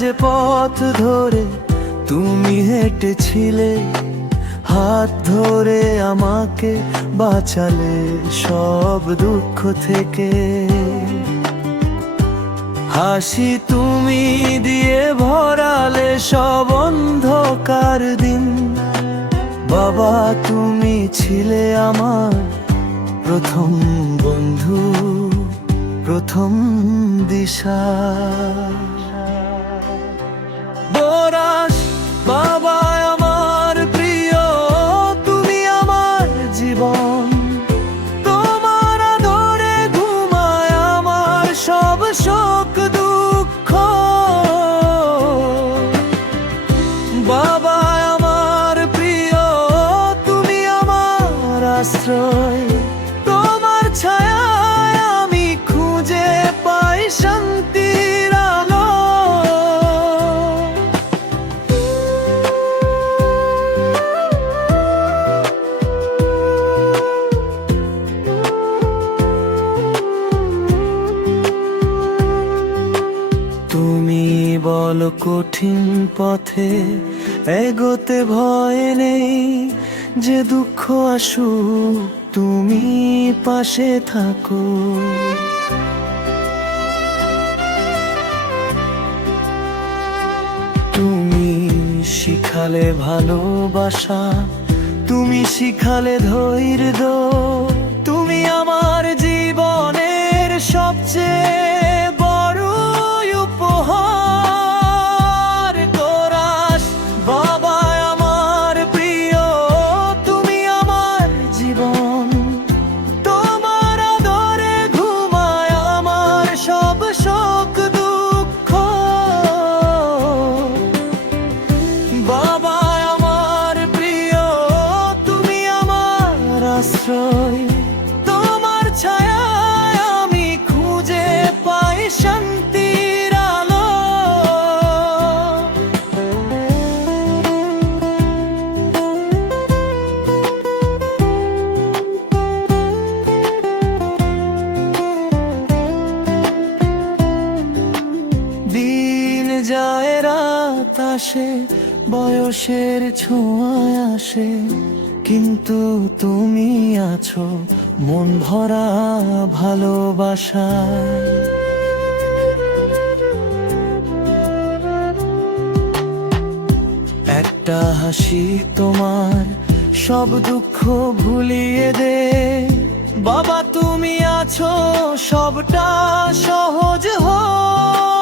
যে পথ ধরে তুমি হেঁটেছিলে, হাত ধরে আমাকে বাঁচালে সব দুঃখ থেকে। হাসি তুমি দিয়ে ভরালে সব অন্ধকার দিন। বাবা তুমি ছিলে আমার প্রথম বন্ধু, প্রথম দিশা। বোরাস বাবা আমার প্রিয়, তুমি আমার জীবন। তোমার আদরে ঘুমায় আমার সব শোক দুঃখ। বাবা আমার প্রিয়, তুমি আমার আশ্রয়। তোমার ছায়ায় আমি খুঁজে পাই শান্তির আলো। তুমি বলো কঠিন পথে এগোতে ভয় নেই, যে দুঃখ আসুক তুমি পাশে থাকো। তুমি শিখালে ভালোবাসা, তুমি শিখালে ধৈর্য। তুমি আমার জীবনের সবচেয়ে বড় উপহার। কোরাস বাবা আমার প্রিয়, তুমি আমার জীবন। তোমার আদরে ঘুমায় আমার সব শোক দুঃখ। বাবা আমার প্রিয়, তুমি আমার আশ্রয়। তোমার ছায়ায় আমি খুঁজে পাই শান্তির আলো। দিন যায় রাত আসে, বয়সের ছোঁয়ায় আসে, কিন্তু তুমি আছো মন ভরা ভালোবাসায়। একটা হাসি তোমার সব দুঃখ ভুলিয়ে দে। বাবা তুমি আছো সবটা সহজ হয়।